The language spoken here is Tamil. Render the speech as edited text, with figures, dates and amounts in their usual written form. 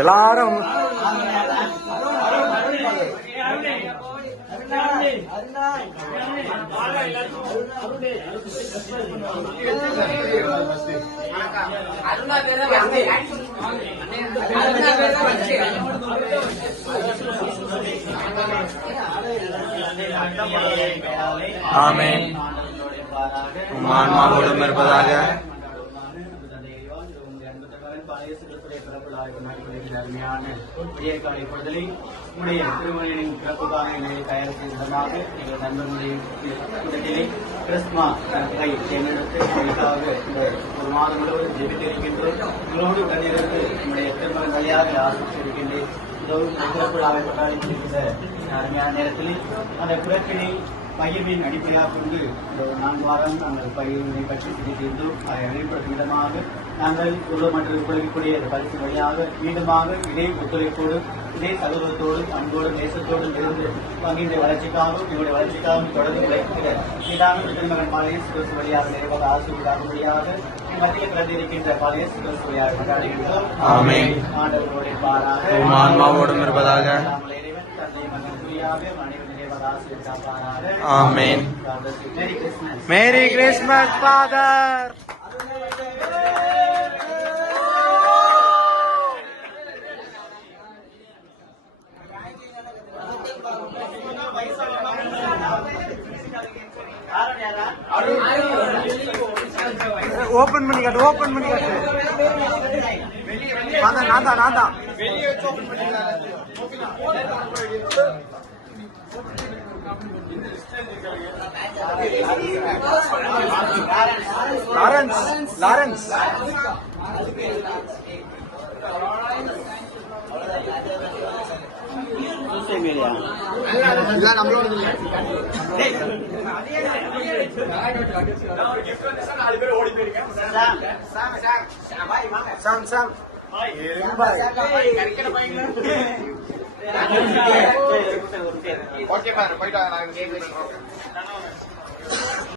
எல்லாரும் ஆமென். ஆன்மாவோடும் இருப்பதாக. உடைய திருமணியின் பிறப்புக்காக என்னை தயார் செய்ததாக எங்கள் நண்பர்களுடைய கூட்டத்திலே கிறிஸ்துமா தேர்ந்தெடுத்து உங்களுக்காக இந்த ஒரு மாதம் முழுவதும் ஜெபித்திருக்கின்றோம். உங்களோடு உடனிருந்து நம்முடைய திருமண வழியாக ஆசிரியிருக்கின்றேன். பிறப்புழாவை கொண்டாடித்திருக்கின்ற அருமையான நேரத்தில் அந்த பிறப்பினை பகிர்வின் அடிப்படையாக கொண்டு 4 வாரம் நாங்கள் பகிர்வினை பற்றி சிந்தித்திருந்தோம். அதை வெளிப்படுத்தும் விதமாக நாங்கள் மற்றும் உலகிக்கூடிய பரிசு வழியாக மீண்டுமாக இதே ஒத்துழைப்போடு இதே சகோதரத்தோடு அன்போடு நேசத்தோடு இருந்து பங்கின்ற வளர்ச்சிக்காகவும் எங்களுடைய வளர்ச்சிக்காகவும் தொடர்ந்து உழைக்கிற மீதான திருமகன் பாலியஸ் கிறிஸ்து வழியாக நிறைவாக ஆசிரியராகும்படியாக மத்திய பிரதிருக்கின்ற பாலியஸ் கிறிஸ்து வழியாக கொண்டாடுகின்றோம். ஆண்டவர்களுடைய பாராக ஆன்மாவோடும் இருப்பதாக. தந்தை மகன் துரியாக அனைவரும் நிறைவாக ஆசிரியர். Amen. Merry Christmas father. Open பண்ணி காட்டு, ஓபன் பண்ணி காட்டு. நான் தான் லாரன்ஸ் ஓகே பாரு போயிட்டு